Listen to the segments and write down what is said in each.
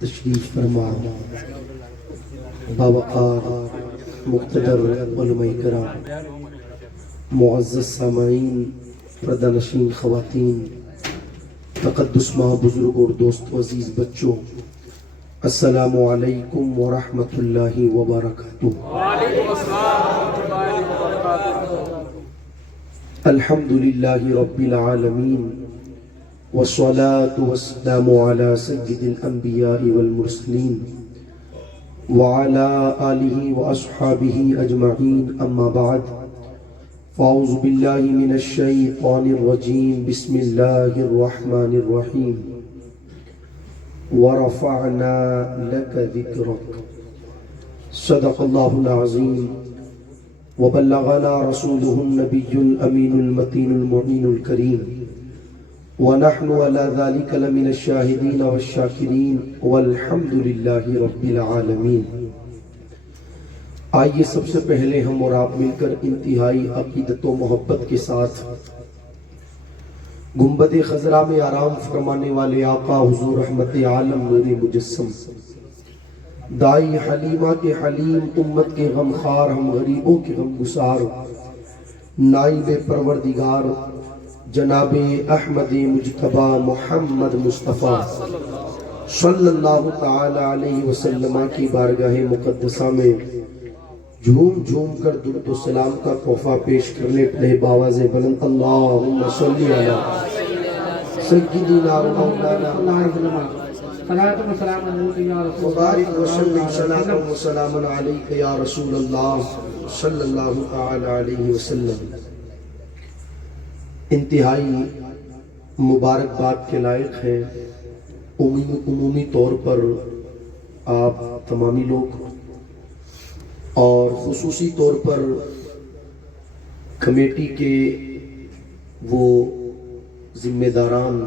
تشریف فرما باوقار مقتدر علماء کرام، معزز سامعین، پردہ نشین خواتین، تقدس ماں بزرگ اور دوست و عزیز بچوں، السلام علیکم ورحمۃ اللہ وبرکاتہ۔ الحمد للہ رب العالمین، والصلاة والسلام على سید الانبیاء والمرسلین وعلى آلہ واصحابہ اجمعین، اما بعد، فاعوذ باللہ من الشیطان الرجیم، بسم اللہ الرحمن الرحیم، ورفعنا لك ذکرک، صدق اللہ العظیم، وبلغنا رسوله النبی الامین المتین المعین الکریم، ونحن على ذلك لمن الشاہدین والشاکرین، والحمد للہ رب العالمین۔ آئیے سب سے پہلے ہم اور آپ مل کر انتہائی عقیدت و محبت کے ساتھ گنبد خضرا میں آرام فرمانے والے آقا حضور رحمت عالم نور مجسم، دائی حلیمہ کے حلیم، امت کے غمخوار، ہم غریبوں کے غم گسار، نائب پروردگار جناب احمد مجتبی محمد مصطفیٰ صلی اللہ تعالی علیہ وسلم کی بارگاہ مقدسہ میں جھوم جھوم کر درود و سلام کا تحفہ پیش کرنے پڑے باواز بلند، اللہم صلی علی سیدنا و مولانا وبارک وسلم صلاۃ و سلام علیک یا رسول اللہ صلی اللہ تعالی علیہ وسلم۔ انتہائی مبارکباد کے لائق ہے عمومی طور پر آپ تمامی لوگ، اور خصوصی طور پر کمیٹی کے وہ ذمہ داران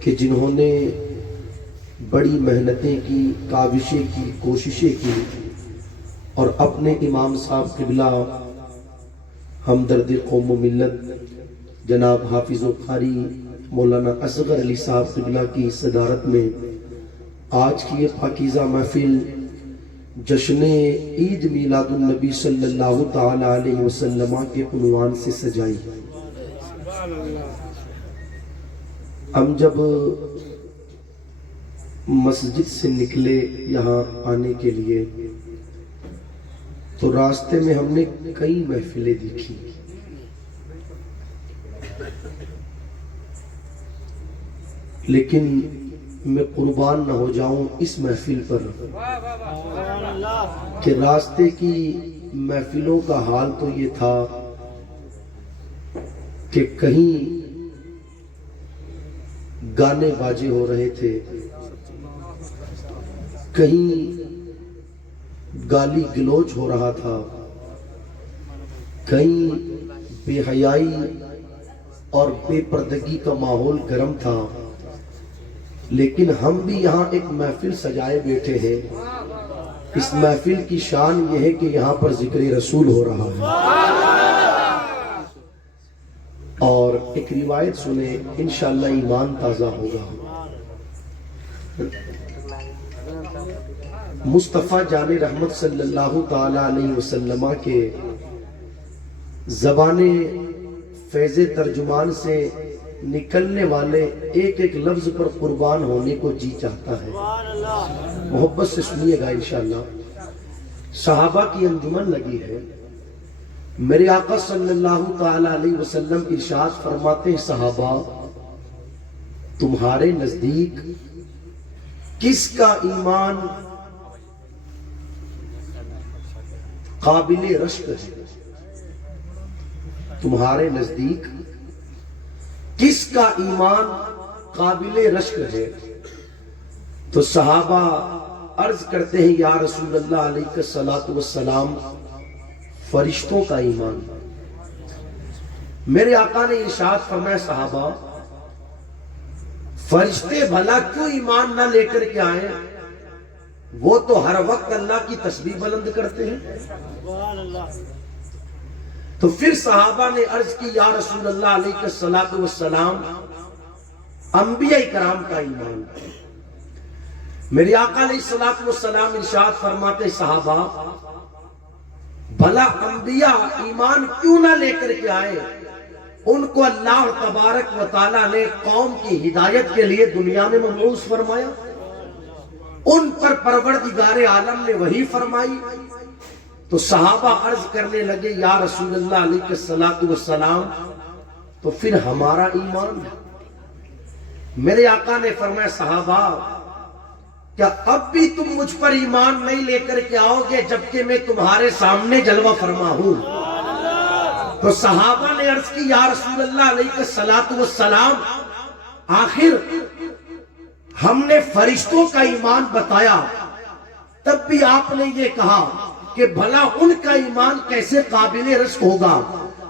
کہ جنہوں نے بڑی محنتیں کی، کاوشیں کی، کوششیں کی، اور اپنے امام صاحب قبلہ ہمدرد قوم و ملت جناب حافظ و قاری مولانا اصغر علی صاحب قبلہ کی صدارت میں آج کی یہ پاکیزہ محفل جشن عید میلاد النبی صلی اللہ تعالی علیہ وسلم کے عنوان سے سجائی۔ ہم جب مسجد سے نکلے یہاں آنے کے لیے تو راستے میں ہم نے کئی محفلیں دیکھی، لیکن میں قربان نہ ہو جاؤں اس محفل پر کہ راستے کی محفلوں کا حال تو یہ تھا کہ کہیں گانے باجے ہو رہے تھے، کہیں گالی گلوچ ہو رہا تھا، کہیں بے حیائی اور بے پردگی کا ماحول گرم تھا، لیکن ہم بھی یہاں ایک محفل سجائے بیٹھے ہیں۔ اس محفل کی شان یہ ہے کہ یہاں پر ذکر رسول ہو رہا ہے، اور ایک روایت سنیں، انشاءاللہ ایمان تازہ ہوگا۔ مصطفیٰ جان رحمت صلی اللہ تعالی علیہ وسلم کے زبان فیض ترجمان سے نکلنے والے ایک ایک لفظ پر قربان ہونے کو جی چاہتا ہے۔ محبت سے سنیے گا انشاءاللہ۔ صحابہ کی انجمن لگی ہے، میرے آقا صلی اللہ تعالی علیہ وسلم ارشاد فرماتے ہیں، صحابہ تمہارے نزدیک کس کا ایمان قابل رشک ہے؟ تمہارے نزدیک کس کا ایمان قابل رشک ہے؟ تو صحابہ عرض کرتے ہیں، یا رسول اللہ علیہ الصلوۃ والسلام، فرشتوں کا ایمان۔ میرے آقا نے ارشاد فرمایا، صحابہ فرشتے بھلا کیوں ایمان نہ لے کر کے آئے؟ وہ تو ہر وقت اللہ کی تسبیح بلند کرتے ہیں۔ تو پھر صحابہ نے عرض کی، یا رسول اللہ علیہ الصلوۃ والسلام، انبیاء کرام کا ایمان۔ میرے آقا علیہ الصلوۃ والسلام ارشاد فرماتے صحابہ بھلا انبیاء ایمان کیوں نہ لے کر کے آئے؟ ان کو اللہ تبارک و تعالیٰ نے قوم کی ہدایت کے لیے دنیا میں مبعوث فرمایا، ان پر پروردگار عالم نے وحی فرمائی۔ تو صحابہ عرض کرنے لگے یا رسول اللہ علیہ الصلوۃ والسلام تو پھر ہمارا ایمان؟ میرے آقا نے فرمایا صحابہ کیا اب بھی تم مجھ پر ایمان نہیں لے کر کے آؤ گے جبکہ میں تمہارے سامنے جلوہ فرما ہوں؟ تو صحابہ نے عرض کی یا رسول اللہ علیہ الصلوۃ والسلام آخر ہم نے فرشتوں کا ایمان بتایا تب بھی آپ نے یہ کہا کہ بھلا ان کا ایمان کیسے قابل رشک ہوگا؟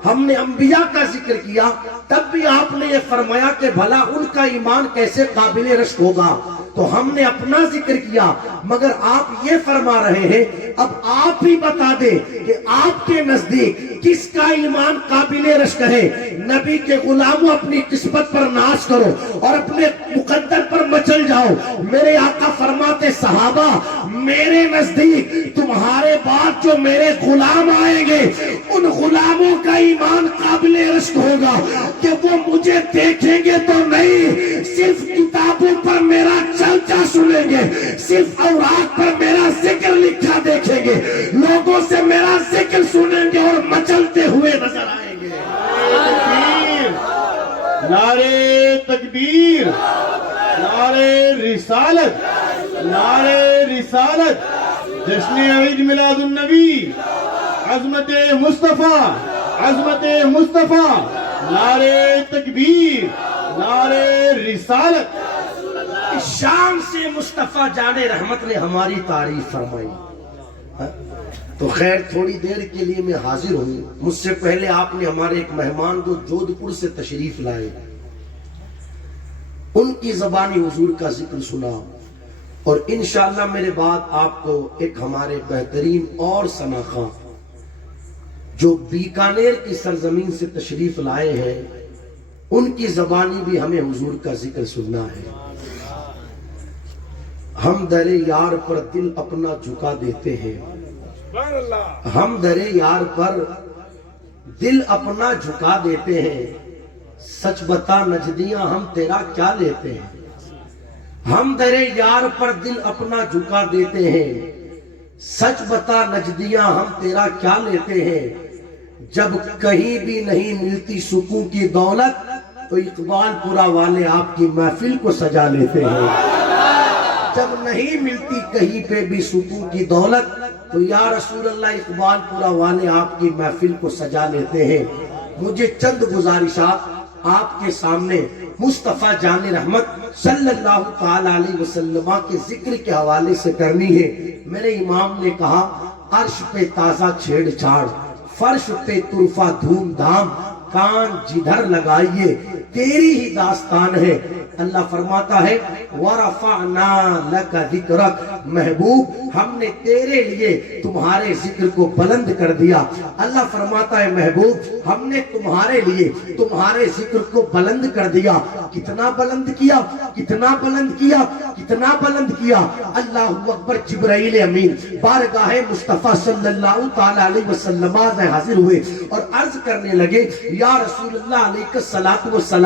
ہم نے انبیاء کا ذکر کیا تب بھی آپ نے یہ فرمایا کہ بھلا ان کا ایمان کیسے قابل رشک ہوگا؟ تو ہم نے اپنا ذکر کیا مگر آپ یہ فرما رہے ہیں اب آپ ہی بتا دیں کہ آپ کے نزدیک کس کا ایمان قابل رشک ہے؟ نبی کے غلاموں اپنی قسمت پر ناز کرو اور اپنے مقدر پر مچل جاؤ۔ میرے آقا فرماتے صحابہ میرے نزدیک تمہارے بعد جو میرے غلام آئیں گے ان غلاموں کا ایمان قابل رشک ہوگا کہ وہ مجھے دیکھیں گے تو نہیں، صرف کتابوں پر میرا چرچا سنیں گے، صرف اوراق پر میرا ذکر لکھا دیکھیں گے، لوگوں سے میرا ذکر سنیں گے اور مچلتے ہوئے نظر آئیں گے۔ نعرے تکبیر، نعرے رسالت، نعرے رسالت، جشن عید میلاد النبی، عظمت مصطفیٰ، عظمت مصطفیٰ، نعرے تکبیر، نعرے رسالت۔ شام سے مصطفیٰ جان رحمت نے ہماری تعریف فرمائی۔ تو خیر تھوڑی دیر کے لیے میں حاضر ہوں، مجھ سے پہلے آپ نے ہمارے ایک مہمان جو جودھپور سے تشریف لائے ان کی زبانی حضور کا ذکر سنا، اور انشاءاللہ میرے بعد آپ کو ایک ہمارے بہترین اور سناخواں جو بیکانیر کی سرزمین سے تشریف لائے ہیں ان کی زبانی بھی ہمیں حضور کا ذکر سننا ہے۔ ہم در یار پر دل اپنا جھکا دیتے ہیں، ہم در یار پر دل اپنا جھکا دیتے ہیں، سچ بتا نجدیاں ہم تیرا کیا لیتے ہیں۔ ہم در یار پر دل اپنا جھکا دیتے ہیں، سچ بتا نجدیاں ہم تیرا کیا لیتے ہیں۔ جب کہیں بھی نہیں ملتی سکون کی دولت تو اقبال پورا والے آپ کی محفل کو سجا لیتے ہیں۔ جب نہیں ملتی کہیں پہ بھی سکون کی دولت تو یا رسول اللہ اقبال پورا والے آپ کی محفل کو سجا لیتے ہیں۔ مجھے چند گزارشات آپ کے سامنے مصطفیٰ جان رحمت صلی اللہ تعالی علیہ وسلم کے ذکر کے حوالے سے کرنی ہے۔ میرے امام نے کہا عرش پہ تازہ چھیڑ چھاڑ، فرش پہ طرفہ دھوم دھام، کان جدھر لگائیے تیری ہی داستان ہے۔ اللہ فرماتا ہے وَرَفَعْنَا لَكَ ذِكْرَكَ، محبوب ہم نے تیرے لیے تمہارے ذکر کو بلند کر دیا۔ اللہ فرماتا ہے محبوب ہم نے تمہارے لیے تمہارے ذکر کو بلند کر دیا۔ کتنا بلند کیا، کتنا بلند کیا، کتنا بلند کیا۔ اللہ اکبر۔ جبرائیل امین بارگاہ مصطفیٰ صلی اللہ تعالی علیہ وسلم میں حاضر ہوئے اور عرض کرنے لگے یا رسول اللہ علیہ الصلوۃ والسلام،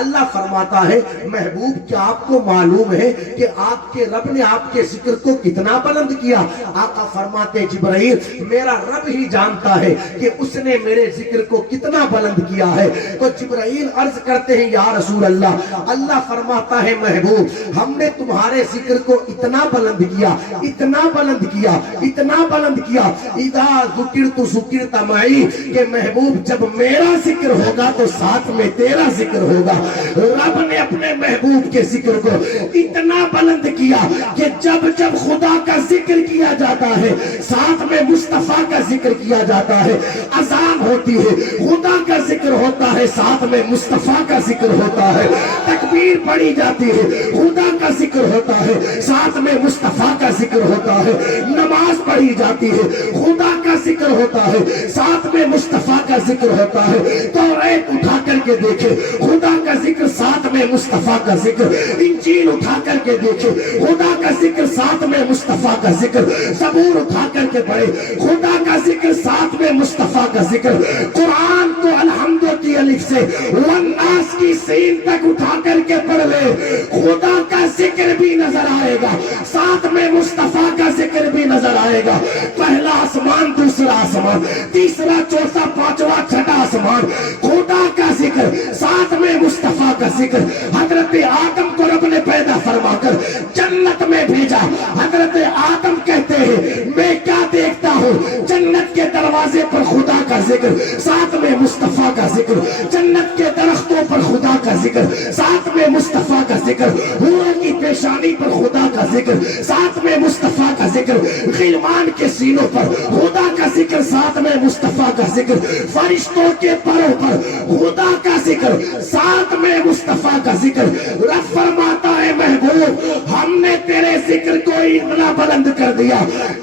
اللہ فرماتا ہے محبوب کیا آپ کو معلوم ہے کہ آپ کے رب نے آپ کے ذکر کو کتنا بلند کیا؟ آقا فرماتے جبرائیل میرا رب ہی جانتا ہے کہ اس نے میرے ذکر کو کتنا بلند کیا ہے۔ تو جبرائیل عرض کرتے ہیں یا رسول اللہ، اللہ فرماتا ہے محبوب ہم نے تمہارے ذکر کو اتنا بلند کیا، اتنا بلند کیا، اتنا بلند کیا، اذا ذکرت ذکرت معی، کہ محبوب جب میرا ذکر ہوگا تو ساتھ میں تیرا ذکر ہوگا۔ رب نے اپنے محبوب کے ذکر کو اتنا بلند کیا کہ جب جب خدا کا ذکر کیا جاتا ہے ساتھ میں مصطفیٰ کا ذکر کیا جاتا ہے۔ اذان ہوتی ہے خدا کا ذکر ہوتا ہے ساتھ میں مصطفیٰ کا ذکر ہوتا ہے۔ تکبیر پڑھی جاتی ہے خدا کا ذکر ہوتا ہے ساتھ میں مصطفیٰ کا ذکر ہوتا ہے۔ نماز پڑھی جاتی ہے خدا کا ذکر ہوتا ہے ساتھ میں مصطفیٰ کا ذکر ہوتا ہے۔ توریت اٹھا کر کے دیکھیں خدا کا ذکر ساتھ میں مصطفیٰ کا ذکر، انجیل اٹھا کر کے دیکھے خدا کا ذکر ساتھ میں مصطفیٰ کا ذکر، زبور اٹھا کر کے پڑھے خدا کا ذکر ساتھ میں مصطفیٰ کا ذکر، قرآن کو الحمد کی الف سے والناس کی سین تک اٹھا کر کے پڑھ لے، خدا کا ذکر بھی نظر آئے گا، ساتھ میں مصطفیٰ کا ذکر بھی نظر آئے گا۔ پہلا آسمان، دوسرا آسمان، تیسرا، چوتھا، پانچواں، چھٹا آسمان، خدا کا ذکر ساتھ میں مصطفیٰ کا ذکر۔ حضرت آدم کو رب نے پیدا فرما کر جنت میں بھیجا، حضرت آدم کہتے ہیں میں کیا دیکھتا ہوں، جنت کے دروازے پر خدا کا ذکر ساتھ میں مصطفیٰ کا ذکر، جنت کے درختوں پر خدا کا ذکر ساتھ میں مصطفیٰ کا ذکر، حور کی پیشانی پر خدا کا ذکر ساتھ میں مصطفیٰ کا ذکر، غلمان کے سینوں پر خدا کا ذکر ساتھ میں مصطفیٰ کا ذکر، فرشتوں کے پروں پر خدا کا ذکر ساتھ میں مصطفیٰ کا ذکر۔ رب فرماتا ہے محبوب ہم نے تیرے ذکر کو اتنا بلند کر دیا،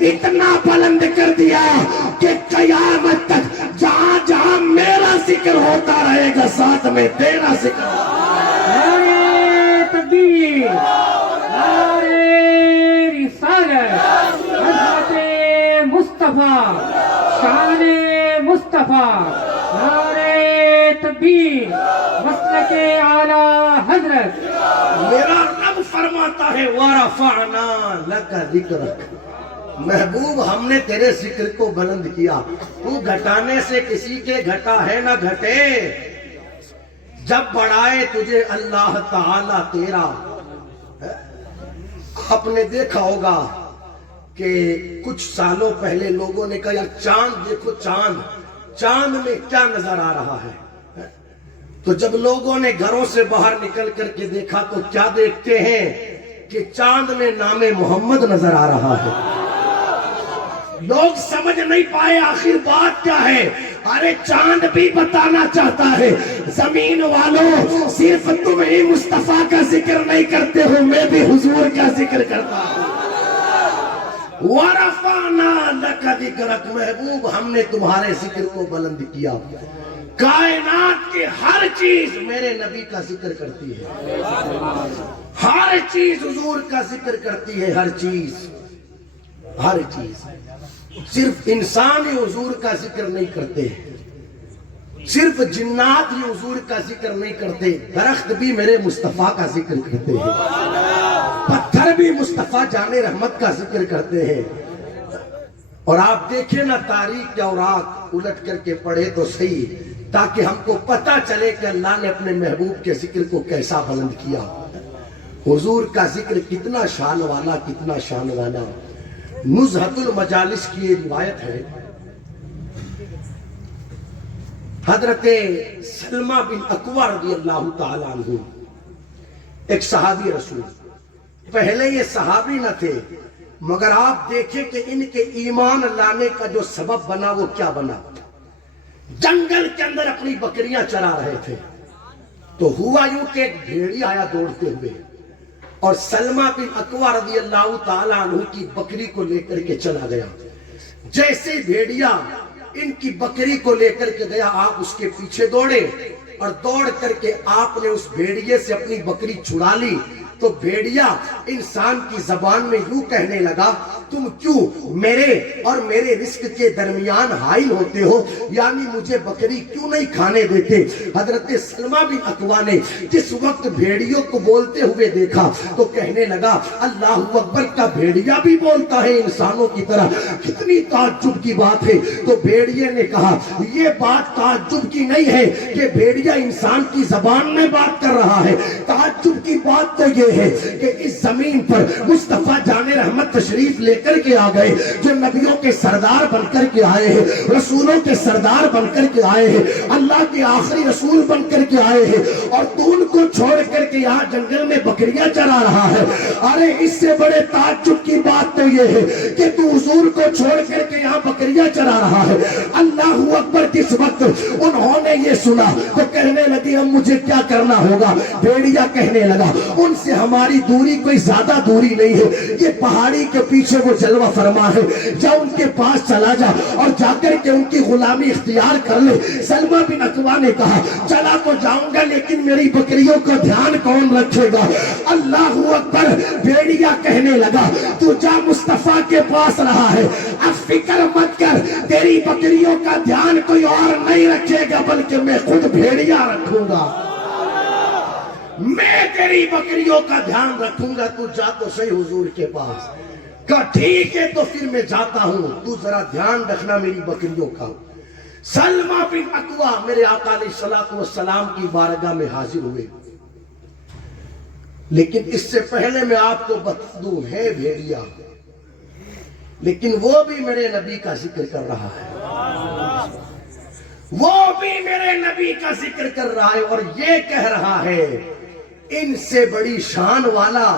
اتنا بلند کر دیا کہ قیامت تک جہاں جہاں میرا ذکر ہوتا رہے گا ساتھ میں تیرا ذکر۔ نعرہ تکبیر، نعرہ رسالت، حضرت مصطفیٰ، شان مصطفیٰ، نعرہ تکبیر، مسلک اعلیٰ حضرت۔ میرا رب فرماتا ہے وَرَفَعْنَا لَكَ ذِكْرَكَ، محبوب ہم نے تیرے ذکر کو بلند کیا، تو گھٹانے سے کسی کے گھٹا ہے نہ گھٹے، جب بڑھائے تجھے اللہ تعالیٰ تیرا۔ آپ نے دیکھا ہوگا کہ کچھ سالوں پہلے لوگوں نے کہا یار چاند دیکھو، چاند میں کیا نظر آ رہا ہے، تو جب لوگوں نے گھروں سے باہر نکل کر کے دیکھا تو کیا دیکھتے ہیں کہ چاند میں نام محمد نظر آ رہا ہے۔ لوگ سمجھ نہیں پائے آخر بات کیا ہے، ارے چاند بھی بتانا چاہتا ہے زمین والوں صرف تم ہی مصطفیٰ کا ذکر نہیں کرتے ہو، میں بھی حضور کا ذکر کرتا ہوں۔ وَرَفَعْنَا لَكَ ذِكْرَكَ، محبوب ہم نے تمہارے ذکر کو بلند کیا، کائنات کی ہر چیز میرے نبی کا ذکر کرتی ہے، ہر چیز حضور کا ذکر کرتی ہے، ہر چیز، ہر چیز۔ صرف انسان ہی حضور کا ذکر نہیں کرتے، صرف جنات ہی حضور کا ذکر نہیں کرتے، درخت بھی میرے مصطفیٰ کا ذکر کرتے ہیں، پتھر بھی مصطفیٰ جان رحمت کا ذکر کرتے ہیں۔ اور آپ دیکھیں نا تاریخ کے اوراق الٹ کر کے پڑھے تو صحیح، تاکہ ہم کو پتہ چلے کہ اللہ نے اپنے محبوب کے ذکر کو کیسا بلند کیا۔ حضور کا ذکر کتنا شان والا، کتنا شان والا۔ نزہت المجالس کی یہ روایت ہے، حضرت سلمہ بن اکوع رضی اللہ تعالیٰ عنہ ایک صحابی رسول، پہلے یہ صحابی نہ تھے، مگر آپ دیکھیں کہ ان کے ایمان لانے کا جو سبب بنا وہ کیا بنا۔ جنگل کے اندر اپنی بکریاں چرا رہے تھے، تو ہوا یوں کہ ایک بھیڑی آیا دوڑتے ہوئے، اور سلمہ بن اکوع رضی اللہ تعالیٰ عنہ کی بکری کو لے کر کے چلا گیا۔ جیسے بھیڑیا ان کی بکری کو لے کر کے گیا، آپ اس کے پیچھے دوڑے، اور دوڑ کر کے آپ نے اس بھیڑیے سے اپنی بکری چھڑا لی، تو بھیڑیا انسان کی زبان میں یوں کہنے لگا تم کیوں میرے اور میرے رزق کے درمیان حائل ہوتے ہو، یعنی مجھے بکری کیوں نہیں کھانے دیتے۔ حضرت سلمہ بن اکوع نے جس وقت بھیڑیوں کو بولتے ہوئے دیکھا تو کہنے لگا اللہ اکبر، کا بھیڑیا بھی بولتا ہے انسانوں کی طرح، کتنی تعجب کی بات ہے۔ تو بھیڑیے نے کہا یہ بات تعجب کی نہیں ہے کہ بھیڑیا انسان کی زبان میں بات کر رہا ہے، تعجب کی بات تو یہ ہے کہ اس زمین پر مصطفیٰ جان رحمت تشریف لے کر کے آ گئے، جو نبیوں کے سردار بن کر کے آئے ہیں، رسولوں کے سردار بن کر کے آئے ہیں، اللہ کے آخری رسول بن کر کے آئے ہیں، اور تو ان کو چھوڑ کر کے یہاں جنگل میں بکریاں چرا رہا ہے۔ ارے اس سے بڑے تعجب کی بات تو یہ ہے کہ تو حضور کو چھوڑ کر کے یہاں بکریاں چرا رہا ہے۔ اللہ اکبر، جس وقت انہوں نے یہ سنا تو کہنے لگی اب مجھے کیا کرنا ہوگا۔ بھیڑیا کہنے لگا ان سے ہماری دوری کوئی زیادہ دوری نہیں ہے، یہ پہاڑی کے پیچھے وہ جلوہ فرما ہے، جا ان کے پاس چلا جا اور جا کر کے ان کی غلامی اختیار کر لے۔ سلمہ بن اقوا نے کہا چلا تو جاؤں گا لیکن میری بکریوں کا دھیان کون رکھے گا؟ اللہ اکبر، بھیڑیا کہنے لگا تو جا مصطفیٰ کے پاس رہا ہے، اب فکر مت کر، تیری بکریوں کا دھیان کوئی اور نہیں رکھے گا بلکہ میں خود بھیڑیا رکھوں گا، میں تیری بکریوں کا دھیان رکھوں گا، تو جا تو صحیح حضور کے پاس۔ کہا ٹھیک ہے تو پھر میں جاتا ہوں، تو ذرا دھیان رکھنا میری بکریوں کا۔ سلمہ بن اکوا میرے آقا علیہ السلام کی بارگاہ میں حاضر ہوئے، لیکن اس سے پہلے میں آپ کو بتا دوں ہے بھیڑیا، لیکن وہ بھی میرے نبی کا ذکر کر رہا ہے، وہ بھی میرے نبی کا ذکر کر رہا ہے، اور یہ کہہ رہا ہے ان سے بڑی شان والا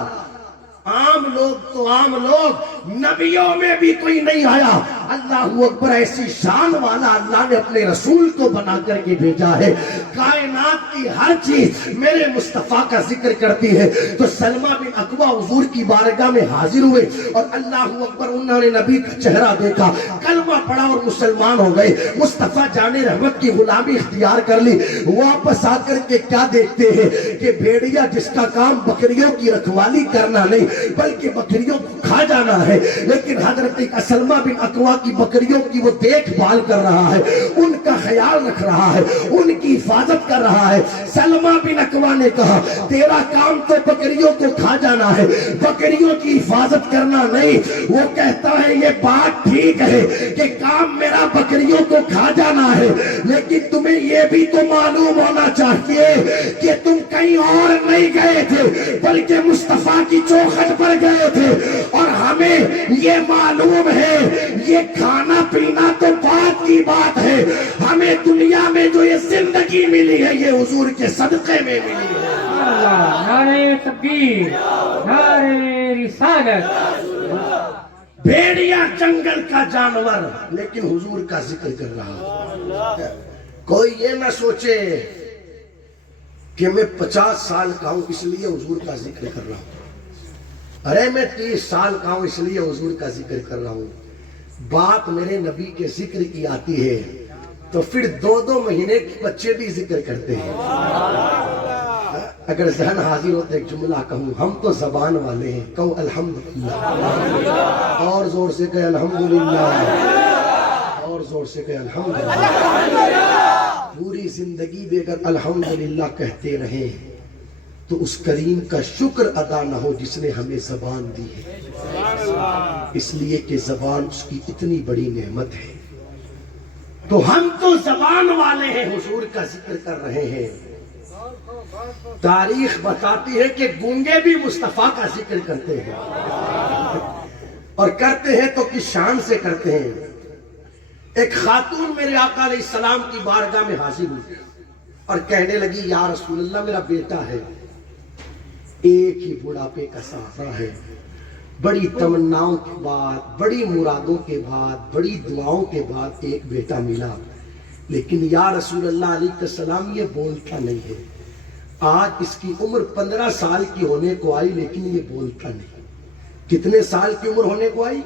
عام لوگ تو عام لوگ، نبیوں میں بھی کوئی نہیں آیا، اللہ اکبر، ایسی شان والا اللہ نے اپنے رسول کو بنا کر کے بھیجا ہے، کائنات کی ہر چیز میرے مصطفیٰ کا ذکر کرتی ہے۔ تو سلمہ بن اکوا حضور کی بارگاہ میں حاضر ہوئے اور اللہ اکبر، انہوں نے نبی کا چہرہ دیکھا، کلمہ پڑھا اور مسلمان ہو گئے، مصطفیٰ جان رحمت کی غلامی اختیار کر لی۔ واپس آ کر کے کیا دیکھتے ہیں کہ بھیڑیا جس کا کام بکریوں کی رکھوالی کرنا نہیں بلکہ بکریوں کو کھا جانا ہے، لیکن حضرت سلمہ بن اکوا کی بکریوں کی وہ دیکھ بھال کر رہا ہے، ان کا خیال رکھ رہا ہے، ان کی حفاظت کر رہا ہے۔ سلمہ بن اکوا نے کہا تیرا کام تو بکریوں کو کھا جانا ہے، بکریوں کی حفاظت کرنا نہیں۔ وہ کہتا ہے یہ بات ٹھیک ہے کہ کام میرا بکریوں کو کھا جانا ہے، لیکن تمہیں یہ بھی تو معلوم ہونا چاہیے کہ تم کہیں اور نہیں گئے تھے بلکہ مصطفیٰ کی چوکھٹ پر گئے تھے، اور ہمیں یہ معلوم ہے یہ کھانا پینا تو بات کی بات ہے، ہمیں دنیا میں جو یہ زندگی ملی ہے یہ حضور کے صدقے میں ملی ہے۔ اللہ، نعرہ تکبیر، نعرہ رسالت۔ بھیڑیا جنگل کا جانور لیکن حضور کا ذکر کر رہا ہے۔ کوئی یہ نہ سوچے کہ میں 50 سال کا ہوں اس لیے حضور کا ذکر کر رہا ہوں، ارے میں 30 سال کا ہوں اس لیے حضور کا ذکر کر رہا ہوں۔ بات میرے نبی کے ذکر کی آتی ہے تو پھر 2 مہینے کے بچے بھی ذکر کرتے ہیں۔ اگر ذہن حاضر ہوتا ایک جملہ کہوں، ہم تو زبان والے ہیں، کہو الحمدللہ، اور زور سے کہے الحمدللہ، اور زور سے کہے الحمدللہ۔ پوری زندگی بھی اگر الحمدللہ کہتے رہیں تو اس کریم کا شکر ادا نہ ہو جس نے ہمیں زبان دی ہے، اس لیے کہ زبان اس کی اتنی بڑی نعمت ہے۔ تو ہم تو زبان والے ہیں، حضور کا ذکر کر رہے ہیں۔ تاریخ بتاتی ہے کہ گونگے بھی مصطفیٰ کا ذکر کرتے ہیں، اور کرتے ہیں تو کس شان سے کرتے ہیں۔ ایک خاتون میرے آقا علیہ السلام کی بارگاہ میں حاضر ہوئی اور کہنے لگی یا رسول اللہ میرا بیٹا ہے، ایک ہی بڑھاپے کا سہارا ہے، بڑی تمناؤں کے بعد، بڑی مرادوں کے بعد، بڑی دعاؤں کے بعد ایک بیٹا ملا، لیکن یا رسول اللہ علیہ السلام یہ بولتا نہیں ہے، آج اس کی عمر 15 سال کی ہونے کو آئی لیکن یہ بولتا نہیں۔ کتنے سال کی عمر ہونے کو آئی؟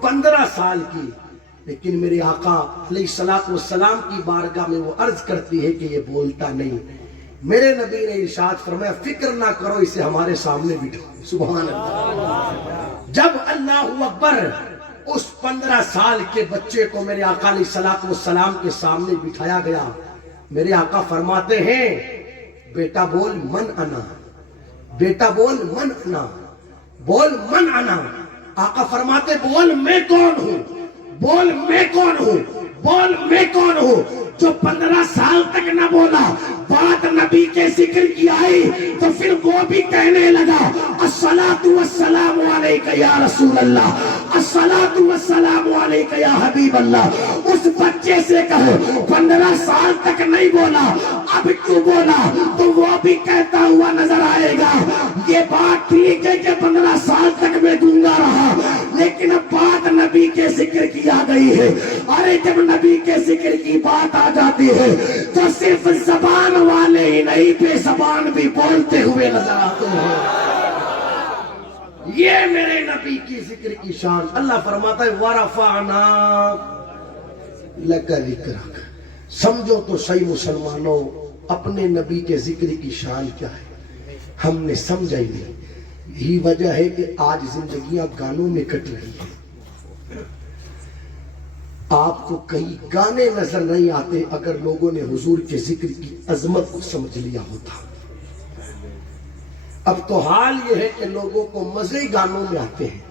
15 سال کی، لیکن میرے آقا علیہ السلام کی بارگاہ میں وہ عرض کرتی ہے کہ یہ بولتا نہیں۔ میرے نبی نے ارشاد فرمایا فکر نہ کرو، اسے ہمارے سامنے بٹھاؤ۔ سبحان اللہ۔ جب اللہ اکبر اس 15 سال کے بچے کو میرے آقا علیہ السلام کے سامنے بٹھایا گیا، میرے آقا فرماتے ہیں بیٹا بول من انا، بیٹا بول من انا، بول من انا۔ آقا فرماتے بول میں کون ہوں، بول میں کون ہوں، بول میں کون ہوں۔ جو 15 سال تک نہ بولا، بات نبی کے ذکر کی آئی تو پھر وہ بھی کہنے لگا الصلاۃ والسلام علیک یا رسول اللہ، الصلاۃ والسلام علیک یا حبیب اللہ۔ اس بچے سے کہو 15 سال تک نہیں بولا، اب کیوں بولا؟ تو وہ بھی کہتا ہوا نظر آئے گا یہ بات ٹھیک ہے کہ 15 سال تک میں گونگا رہا، لیکن اب بات نبی کے ذکر کی آ گئی ہے۔ ارے جب نبی کے ذکر کی بات آ جاتی ہے تو صرف زبان والے ہی نہیں، بے زبان بھی بولتے ہوئے نظر آتے ہیں۔ یہ میرے نبی کی ذکر کی شان۔ اللہ فرماتا ہے وَرَفَعْنَا لَكَ ذِكْرَكَ، سمجھو تو صحیح مسلمانوں، اپنے نبی کے ذکر کی شان کیا ہے ہم نے سمجھا ہی نہیں۔ یہی وجہ ہے کہ آج زندگیاں گانوں میں کٹ رہی ہیں۔ آپ کو کئی گانے نظر نہیں آتے اگر لوگوں نے حضور کے ذکر کی عظمت کو سمجھ لیا ہوتا۔ اب تو حال یہ ہے کہ لوگوں کو مزے گانوں میں آتے ہیں،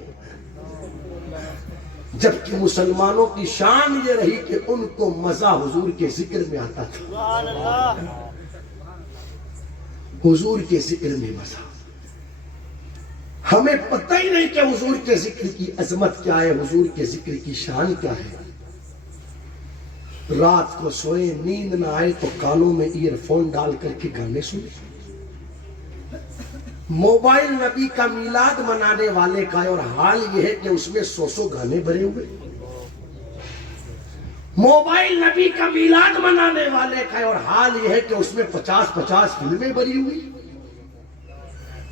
جبکہ مسلمانوں کی شان یہ رہی کہ ان کو مزہ حضور کے ذکر میں آتا تھا۔ حضور کے ذکر میں مزہ۔ ہمیں پتہ ہی نہیں کہ حضور کے ذکر کی عظمت کیا ہے، حضور کے ذکر کی شان کیا ہے۔ رات کو سوئے نیند نہ آئے تو کانوں میں ایئر فون ڈال کر کے گانے سنے۔ موبائل نبی کا میلاد منانے والے کا ہے اور حال یہ ہے کہ اس میں 100 گانے بھرے ہوئے۔ موبائل نبی کا میلاد منانے والے کا ہے اور حال یہ ہے کہ اس میں 50 فلمیں بھری ہوئی۔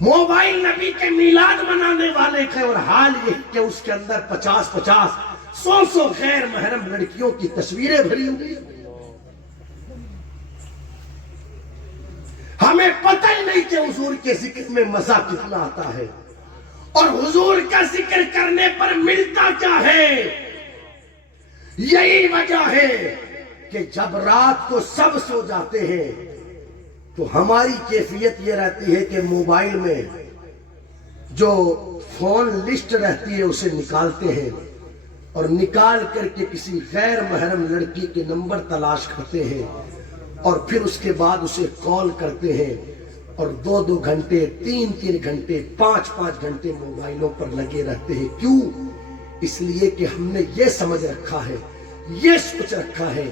موبائل نبی کے میلاد منانے والے کا ہے اور حال یہ ہے کہ اس کے اندر 100 غیر محرم لڑکیوں کی تصویریں بھری ہوئی۔ ہمیں پتہ ہی نہیں کہ حضور کے ذکر میں مزہ کتنا آتا ہے، اور حضور کا ذکر کرنے پر ملتا کیا ہے۔ یہی وجہ ہے کہ جب رات کو سب سو جاتے ہیں تو ہماری کیفیت یہ رہتی ہے کہ موبائل میں جو فون لسٹ رہتی ہے اسے نکالتے ہیں اور نکال کر کے کسی غیر محرم لڑکی کے نمبر تلاش کرتے ہیں اور پھر اس کے بعد اسے کال کرتے ہیں اور 2 گھنٹے 3 گھنٹے 5 گھنٹے موبائلوں پر لگے رہتے ہیں۔ کیوں؟ اس لیے کہ ہم نے یہ سمجھ رکھا ہے، یہ سوچ رکھا ہے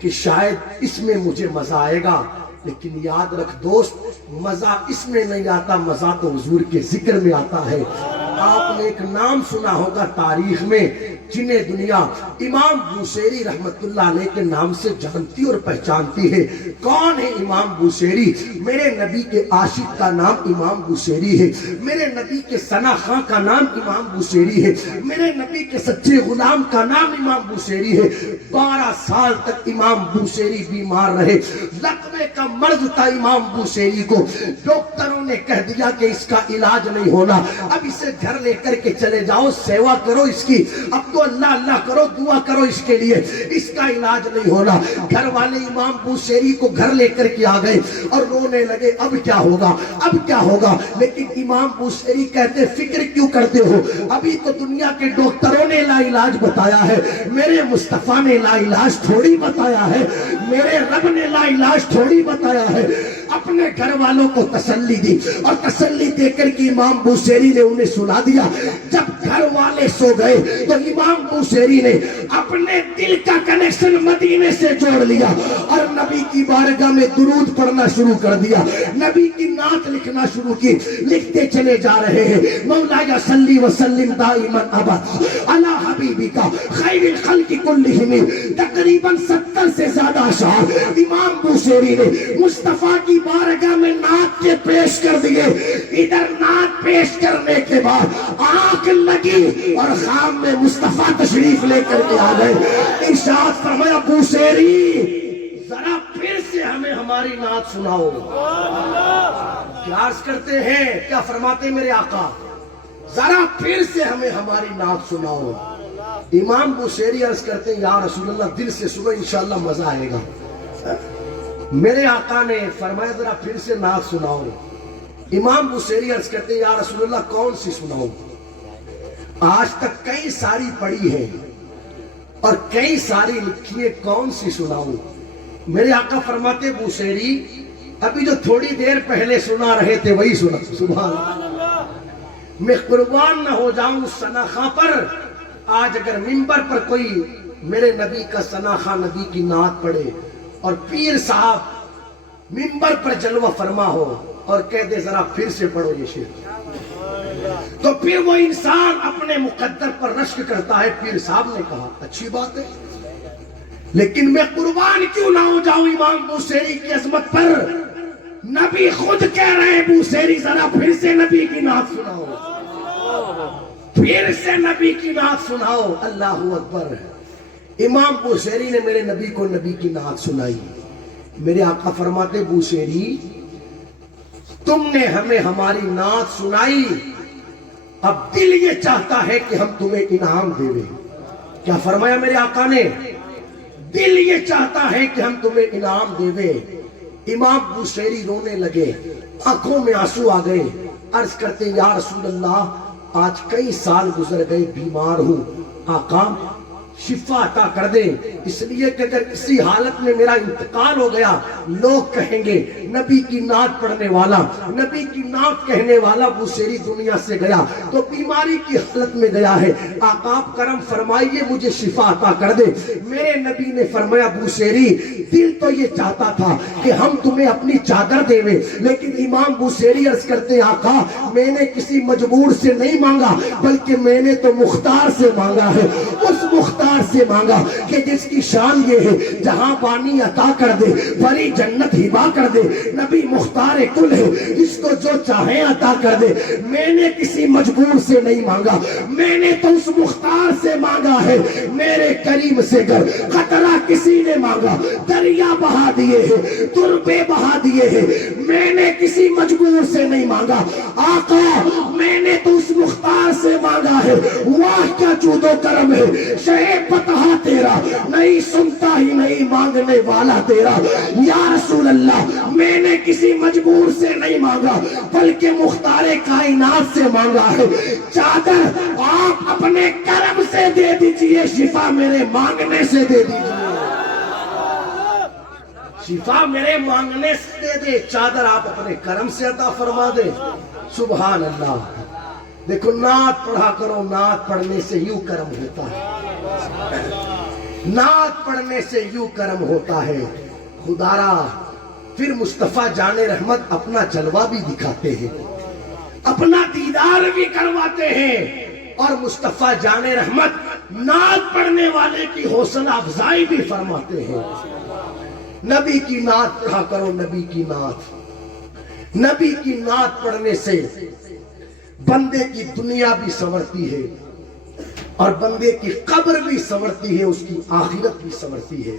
کہ شاید اس میں مجھے مزہ آئے گا، لیکن یاد رکھ دوست، مزہ اس میں نہیں آتا، مزہ تو حضور کے ذکر میں آتا ہے۔ آپ نے ایک نام سنا ہوگا تاریخ میں جنہیں دنیا امام بوصیری رحمت اللہ علیہ کے نام سے جانتی اور پہچانتی ہے۔ کون ہے امام بوصیری؟ میرے نبی کے عاشق کا نام امام بوصیری ہے، میرے نبی کے ثنا خاں کا نام امام بوصیری ہے، میرے نبی کے سچے غلام کا نام امام بوصیری ہے۔ 12 سال تک امام بوصیری بیمار رہے، لقمے کا مرض تھا امام بوصیری کو۔ ڈاکٹروں نے کہہ دیا کہ اس کا علاج نہیں ہونا، اب اسے گھر لے کر کے چلے جاؤ، سیوا کرو اس کی، اب تو اللہ اللہ کرو، دعا کرو اس کے لیے، اس کا علاج نہیں ہونا۔ گھر والے امام بوصیری کو گھر لے کر کے آ گئے اور رونے لگے، اب کیا ہوگا، اب کیا ہوگا۔ لیکن امام بوصیری کہتے فکر کیوں کرتے ہو، ابھی تو دنیا کے ڈاکٹروں نے لا علاج بتایا ہے، میرے مصطفیٰ نے لا علاج تھوڑی بتایا ہے، میرے رب نے لا علاج تھوڑی بتایا ہے۔ اپنے گھر والوں کو تسلی دی اور تسلی دے کر کے امام بوصیری نے انہیں سنا دیا۔ جب گھر والے سو گئے تو امام بوصیری نے اپنے دل کا کنیکشن مدینے سے جوڑ لیا اور نبی کی بارگاہ میں درود پڑھنا شروع کر دیا، نبی کی نعت لکھنا شروع کی۔ لکھتے چلے جا رہے ہیں، مولایا صلی وسلم دائما ابد علی حبیبک خیر الخلق کلہم۔ تقریباً 70 سے زیادہ اشعار امام بوصیری نے مصطفیٰ کی بارگاہ میں نعت کے پیش کر دیے۔ ادھر نعت پیش کرنے کے بعد آنکھ لگی اور خام میں مصطفیٰ تشریف لے کر کے آ گئے۔ ارشاد فرمایا بوصیری ذرا پھر سے ہمیں ہماری نعت سناؤ۔ کیا عرض کرتے ہیں، کیا فرماتے میرے آقا، ذرا پھر سے ہمیں ہماری نعت سناؤ۔ امام بوصیری عرض کرتے ہیں یا رسول اللہ دل سے سنو، انشاءاللہ مزہ آئے گا۔ میرے آقا نے فرمایا ذرا پھر سے نعت سناؤ۔ امام بوصیری عرض کرتے ہیں یا رسول اللہ کون سی سناؤ، آج تک کئی ساری پڑھی ہے اور کئی ساری لکھی ہے، کون سی سناؤ۔ میرے آقا فرماتے بوصیری ابھی جو تھوڑی دیر پہلے سنا رہے تھے وہی سنا۔ سبحان اللہ، میں قربان نہ ہو جاؤں اس ثنا خاں پر، آج اگر منبر پر کوئی میرے نبی کا ثنا خاں نبی کی نعت پڑھے اور پیر صاحب منبر پر جلوہ فرما ہو اور کہہ دے ذرا پھر سے پڑھو یہ شعر، تو پھر وہ انسان اپنے مقدر پر رشک کرتا ہے۔ پیر صاحب نے کہا اچھی بات ہے، لیکن میں قربان کیوں نہ ہو جاؤں امام بوصیری کی عظمت پر۔ نبی خود کہہ رہے ہیں بوصیری ذرا پھر سے نبی کی نعت سناؤ، پھر سے نبی کی نعت سناؤ۔ اللہ اکبر۔ امام بوشیری نے میرے نبی کو نبی کی نعت سنائی. میرے آقا فرماتے بوشیری تم نے ہمیں ہماری نعت سنائی، اب دل یہ چاہتا ہے کہ ہم تمہیں انعام دے دیں. کیا فرمایا میرے آقا نے؟ دل یہ چاہتا ہے کہ ہم تمہیں انعام دے دیں. امام بوشیری رونے لگے، آنکھوں میں آنسو آ گئے. عرض کرتے یا رسول اللہ آج کئی سال گزر گئے، بیمار ہوں، آقا شفا عطا کر دیں، اس لیے کہ اگر اسی حالت میں میرا انتقال ہو گیا لوگ کہیں گے نبی کی نعت پڑھنے والا، نبی کی نعت کہنے والا بوشیری دنیا سے گیا تو بیماری کی حالت میں گیا ہے، آقا آپ کرم فرمائیے مجھے شفا عطا کر دے. میرے نبی نے فرمایا بوشیری دل تو یہ چاہتا تھا کہ ہم تمہیں اپنی چادر دے دیں، لیکن امام بوشیری عرض کرتے ہیں آقا میں نے کسی مجبور سے نہیں مانگا بلکہ میں نے تو مختار سے مانگا ہے. اس مختار سے مانگا کہ جس کی شان یہ ہے جہاں پانی عطا کر دے، بڑی جنت ہبا کر دے، نبی مختار کل ہے، جس کو جو چاہے عطا کر دے. میں نے کسی مجبور سے نہیں مانگا، میں نے تو اس مختار سے مانگا ہے. میرے کریم سے گر قطرہ کسی نے مانگا دریا بہا دیے ہیں، تربے بہا دیے ہیں. میں نے کسی مجبور سے نہیں مانگا آقا، میں نے تو اس مختار سے مانگا ہے. واہ کیا جود و کرم ہے، شہ پتہ تیرا نہیں سنتا ہی نہیں مانگنے والا تیرا. یا رسول اللہ میں نے کسی مجبور سے نہیں مانگا بلکہ مختار کائنات سے مانگا ہے. چادر آپ اپنے کرم سے دے دیجئے، شفا میرے مانگنے سے دے دیجئے، شفا میرے مانگنے سے دے دے، چادر آپ اپنے کرم سے عطا فرما دے. سبحان اللہ. دیکھو نعت پڑھا کرو، نعت پڑھنے سے یوں کرم ہوتا ہے، نعت پڑھنے سے یوں کرم ہوتا ہے. خدارا پھر مصطفیٰ جان رحمت اپنا جلوہ بھی دکھاتے ہیں، اپنا دیدار بھی کرواتے ہیں، اور مصطفیٰ جان رحمت نعت پڑھنے والے کی حوصلہ افزائی بھی فرماتے ہیں. نبی کی نعت پڑھا کرو، نبی کی نعت. نبی کی نعت پڑھنے سے بندے کی دنیا بھی سنورتی ہے اور بندے کی قبر بھی سنورتی ہے، اس کی آخرت بھی سنورتی ہے.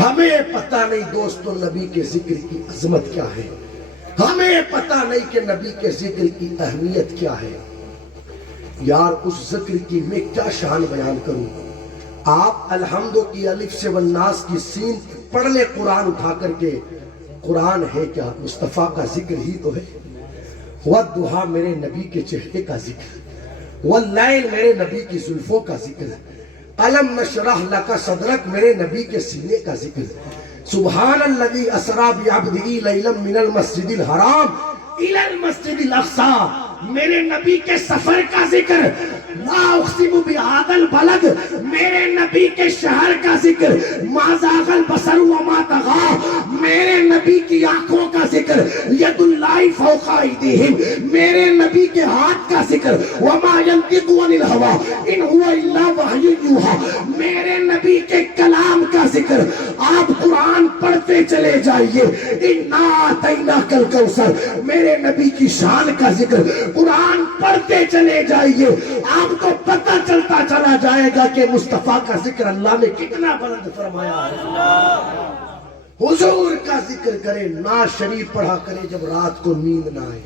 ہمیں پتہ نہیں دوستو نبی کے ذکر کی عظمت کیا ہے، ہمیں پتہ نہیں کہ نبی کے ذکر کی اہمیت کیا ہے. یار اس ذکر کی میں کیا شان بیان کروں. آپ الحمد کی الف سے والناس کی سین پڑھ لے قرآن اٹھا کر کے. قرآن ہے کیا؟ مصطفیٰ کا ذکر ہی تو ہے. والضحیٰ میرے نبی کے چہرے کا ذکر، واللیل میرے نبی کی زلفوں کا ذکر، الم نشرح لک صدرک میرے نبی کے سینے کا ذکر. سبحان الذی اسری بعبدہ لیلا من المسجد الحرام الی المسجد الاقصی میرے نبی کے سفر کا ذکر. لا اقسم بہذا البلد میرے نبی کے شہر کا ذکر. ما زاغ البصر وما طغی میرے نبی کی آنکھوں کا ذکر. ید اللہ فوق ایدیہم میرے نبی کے ہاتھ کا ذکر. وما ینطق عن الہوی ان هو الا وحی یوحی میرے نبی کے کلام کا ذکر. آپ قرآن پڑھتے چلے جائیے. انا اعطیناک الکوثر میرے نبی کی شان کا ذکر. قرآن پڑھتے چلے جائیے، آپ کو پتہ چلتا چلا جائے گا کہ مصطفیٰ کا ذکر اللہ نے کتنا بلند فرمایا ہے. حضور کا ذکر کرے، نعت شریف پڑھا کرے جب رات کو نیند نہ آئے.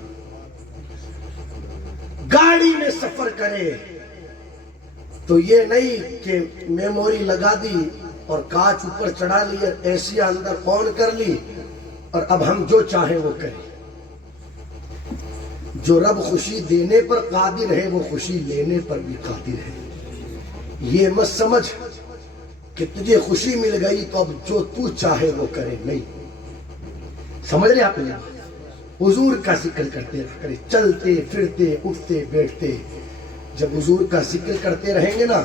گاڑی میں سفر کرے تو یہ نہیں کہ میموری لگا دی اور کاچ اوپر چڑھا لی، ایسی اندر آن کر لی اور اب ہم جو چاہیں وہ کریں. جو رب خوشی دینے پر قادر ہے وہ خوشی لینے پر بھی قادر ہے. یہ مت سمجھ کہ تجھے خوشی مل گئی تو اب جو تو چاہے وہ کرے، نہیں. سمجھ رہے آپ نے؟ حضور کا ذکر کرتے رہا کرے، چلتے پھرتے اٹھتے بیٹھتے. جب حضور کا ذکر کرتے رہیں گے نا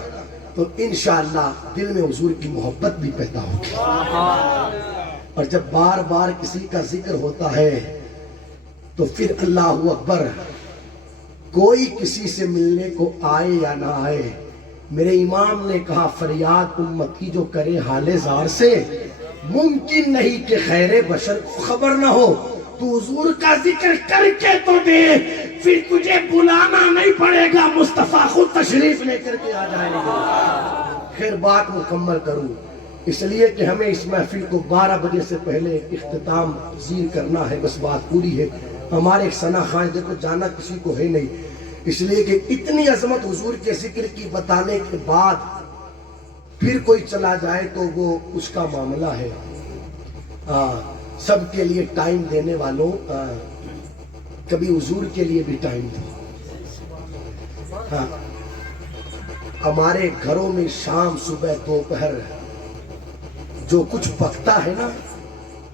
تو انشاءاللہ دل میں حضور کی محبت بھی پیدا ہوگی. اور جب بار بار کسی کا ذکر ہوتا ہے تو پھر اللہ اکبر، کوئی کسی سے ملنے کو آئے یا نہ آئے. میرے امام نے کہا فریاد امت کی جو کرے حال زار سے، ممکن نہیں کہ خیر بشر کو خبر نہ ہو. تو حضور کا ذکر کر کے تو دے، پھر تجھے بلانا نہیں پڑے گا، مصطفیٰ خود تشریف لے کر کے آ جائیں گے. خیر بات مکمل کروں، اس لیے کہ ہمیں اس محفل کو 12 بجے سے پہلے اختتام پذیر کرنا ہے، بس بات پوری ہے۔ ہمارے ایک ثنا خان دیکھو جانا کسی کو ہے نہیں، اس لیے کہ اتنی عظمت حضور کے ذکر کی بتانے کے بعد پھر کوئی چلا جائے تو وہ اس کا معاملہ ہے۔ سب کے لیے ٹائم دینے والوں کبھی حضور کے لیے بھی ٹائم دو۔ ہمارے گھروں میں شام صبح دوپہر جو کچھ پکتا ہے نا،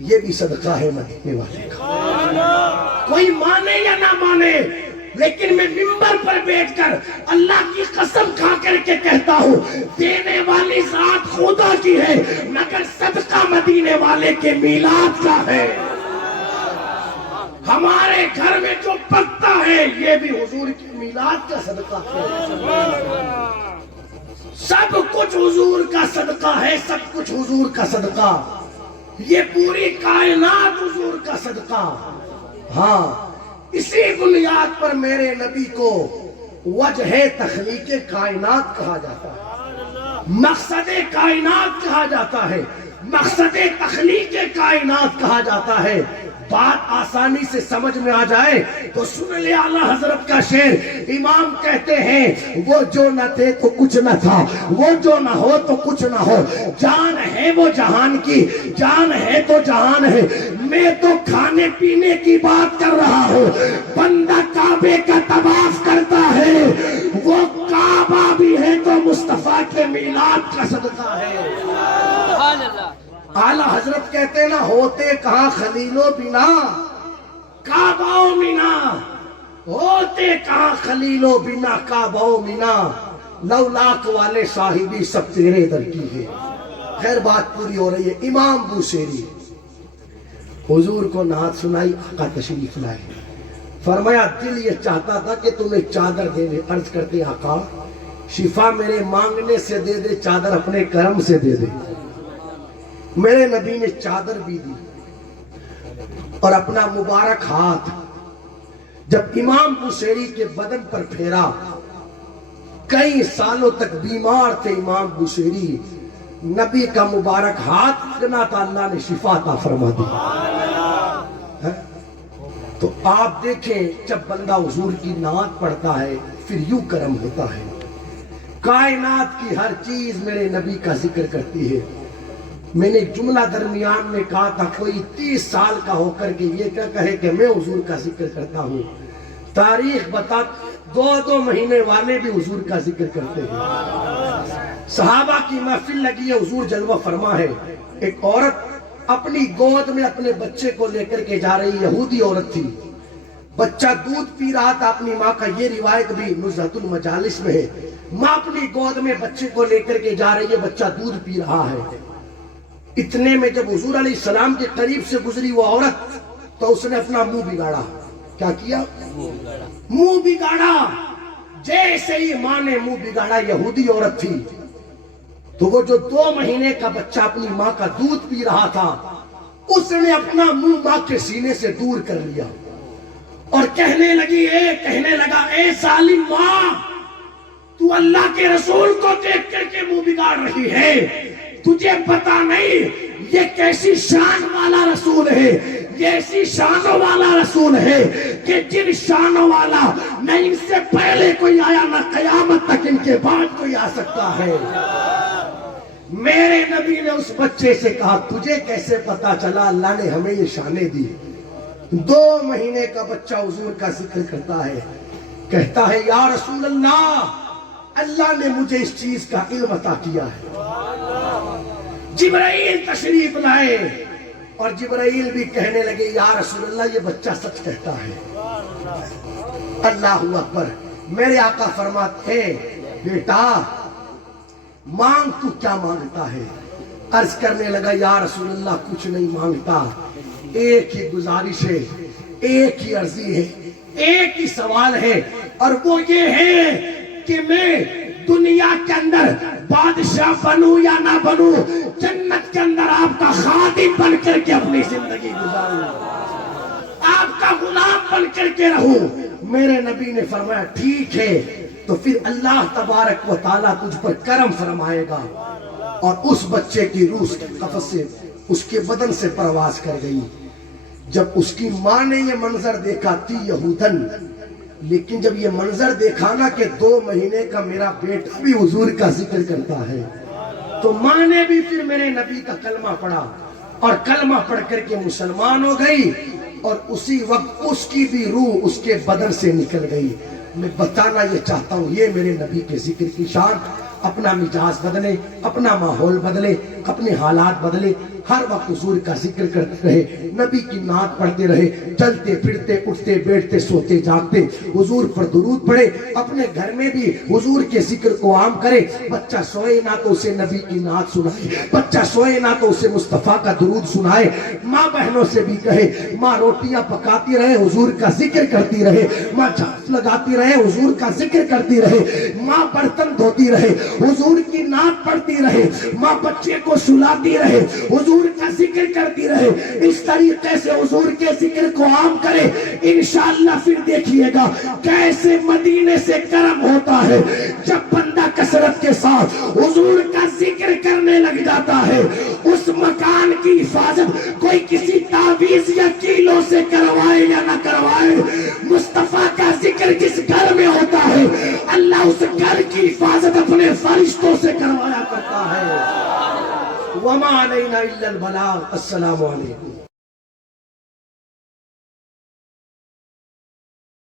یہ بھی صدقہ ہے مدینے والے کا۔ کوئی مانے یا نہ مانے، لیکن میں منبر پر بیٹھ کر اللہ کی قسم کھا کر کے کہتا ہوں، دینے والی ذات خدا کی ہے، مگر صدقہ مدینے والے کے میلاد کا ہے۔ ہمارے گھر میں جو پکتا ہے یہ بھی حضور کی میلاد کا صدقہ ہے۔ سب کچھ حضور کا صدقہ ہے، سب کچھ حضور کا صدقہ، یہ پوری کائنات حضور کا صدقہ۔ ہاں، اسی بنیاد پر میرے نبی کو وجہ تخلیق کائنات کہا جاتا ہے، مقصد کائنات کہا جاتا ہے، مقصد تخلیق کائنات کہا جاتا ہے۔ بات آسانی سے سمجھ میں آ جائے تو سن لے اعلیٰ حضرت کا شعر۔ امام کہتے ہیں، وہ جو نہ تھے تو کچھ نہ تھا، وہ جو نہ ہو تو کچھ نہ ہو، جان ہے وہ جہان کی، جان ہے تو جہان ہے، میں تو کھانے پینے کی بات کر رہا ہوں۔ بندہ کعبے کا طواف کرتا ہے، وہ کعبہ بھی ہے تو مصطفیٰ کے میلاد کا صدقہ ہے۔ اعلیٰ حضرت کہتے ہیں نا، ہوتے کہاں خلیل و بنا کعبہ و منا، ہوتے کہاں خلیل و بنا کعبہ و منا، لولاک والے صاحبی سب تیرے در کی ہے۔ خیر بات پوری ہو رہی ہے۔ امام بوصیری حضور کو نعت سنائی، آقا تشریف لائے، فرمایا دل یہ چاہتا تھا کہ تمہیں چادر دے دے، عرض کرتے آقا شفا میرے مانگنے سے دے دے، چادر اپنے کرم سے دے دے۔ میرے نبی نے چادر بھی دی اور اپنا مبارک ہاتھ جب امام بوصیری کے بدن پر پھیرا، کئی سالوں تک بیمار تھے امام بوصیری، نبی کا مبارک ہاتھ اتنا تھا، اللہ نے شفا عطا فرما دی۔ تو آپ دیکھیں جب بندہ حضور کی نعت پڑھتا ہے پھر یوں کرم ہوتا ہے۔ کائنات کی ہر چیز میرے نبی کا ذکر کرتی ہے۔ میں نے ایک جملہ درمیان میں کہا تھا، کوئی 30 سال کا ہو کر کے یہ کیا کہے کہ میں حضور کا ذکر کرتا ہوں، تاریخ بتا 2 مہینے والے بھی حضور کا ذکر کرتے ہیں۔ صحابہ کی محفل لگی ہے، حضور جلوہ فرما ہے، ایک عورت اپنی گود میں اپنے بچے کو لے کر کے جا رہی، یہودی عورت تھی، بچہ دودھ پی رہا تھا اپنی ماں کا، یہ روایت بھی نزہۃ المجالس میں ہے، ماں اپنی گود میں بچے کو لے کر کے جا رہی ہے، بچہ دودھ پی رہا ہے۔ اتنے میں جب حضور علیہ السلام کے قریب سے گزری وہ عورت تو اس نے اپنا منہ بگاڑا۔ کیا کیا؟ منہ بگاڑا۔ جیسے ہی ماں نے منہ بگاڑا، یہودی عورت تھی، تو وہ جو 2 مہینے کا بچہ اپنی ماں کا دودھ پی رہا تھا، اس نے اپنا منہ ماں کے سینے سے دور کر لیا اور کہنے لگا اے ظالم ماں، تو اللہ کے رسول کو دیکھ کر کے منہ بگاڑ رہی ہے، تجھے پتا نہیں یہ کیسی شان والا رسول ہے، یہ ایسی شانوں والا رسول ہے کہ جن شانوں والا نہ ان سے پہلے کوئی آیا نہ قیامت تک ان کے بعد کوئی آ سکتا ہے۔ میرے نبی نے اس بچے سے کہا تجھے کیسے پتا چلا اللہ نے ہمیں یہ شانیں دی؟ 2 مہینے کا بچہ حضور کا ذکر کرتا ہے، کہتا ہے یا رسول اللہ، اللہ نے مجھے اس چیز کا علم عطا کیا ہے۔ جبرائیل تشریف لائے اور جبرائیل بھی کہنے لگے یا رسول اللہ یہ بچہ سچ کہتا ہے۔ اللہ اکبر۔ میرے آقا فرماتے ہیں بیٹا مانگ تو کیا مانگتا ہے؟ عرض کرنے لگا یا رسول اللہ کچھ نہیں مانگتا، ایک ہی گزارش ہے، ایک ہی عرضی ہے، ایک ہی سوال ہے، اور وہ یہ ہے کہ میں دنیا کے اندر بادشاہ بنوں یا نہ بنوں، جنت کے اندر آپ کا خادم بن کر کے اپنی زندگی گزاروں، آپ کا غلام بن کر کے رہوں۔ میرے نبی نے فرمایا ٹھیک ہے، تو پھر اللہ تبارک و تعالیٰ تجھ پر کرم فرمائے گا، اور اس بچے کی روح اس کے قفس سے، اس کے بدن سے پرواز کر گئی۔ جب اس کی ماں نے یہ منظر دیکھا تھی یہودن، لیکن جب یہ منظر دیکھا نا کہ 2 مہینے کا میرا بیٹا بھی حضور کا ذکر کرتا ہے، تو ماں نے بھی پھر میرے نبی کا کلمہ پڑھا، اور کلمہ پڑھ کر کے مسلمان ہو گئی، اور اسی وقت اس کی بھی روح اس کے بدن سے نکل گئی۔ میں بتانا یہ چاہتا ہوں، یہ میرے نبی کے ذکر کی شان۔ اپنا مزاج بدلے، اپنا ماحول بدلے، اپنے حالات بدلے، ہر وقت حضور کا ذکر کرتے رہے، نبی کی نعت پڑھتے رہے، چلتے پھرتے اٹھتے بیٹھتے سوتے جاگتے حضور پر درود پڑھے، اپنے گھر میں بھی حضور کے ذکر کو عام کرے۔ بچہ سوئے نہ تو اسے نبی کی نعت سنائے، بچہ سوئے نہ تو اسے مصطفیٰ کا درود سنائے۔ ماں بہنوں سے بھی کہے، ماں روٹیاں پکاتی رہے، حضور کا ذکر کرتی رہے، ماں جھاڑو لگاتی رہے، حضور کا ذکر کرتی رہے، ماں برتن دھوتی رہے، حضور کی نعت پڑھتی رہے، ماں بچے کو سلاتی رہے، حضور کا ذکر کرتی رہے۔ اس طریقے سے حضور کے ذکر کو عام کرے، انشاءاللہ پھر دیکھیے گا کیسے مدینے سے کرم ہوتا ہے۔ جب بندہ کثرت کے ساتھ حضور کا ذکر کرنے لگ جاتا ہے، اس مکان کی حفاظت کوئی کسی تعویذ یا کیلوں سے کروائے یا نہ کروائے، مصطفیٰ کا ذکر جس گھر میں ہوتا ہے، اللہ اس گھر کی حفاظت اپنے فرشتوں سے کروایا کرتا ہے۔ وما علینا الا البلاغ۔ السلام علیکم۔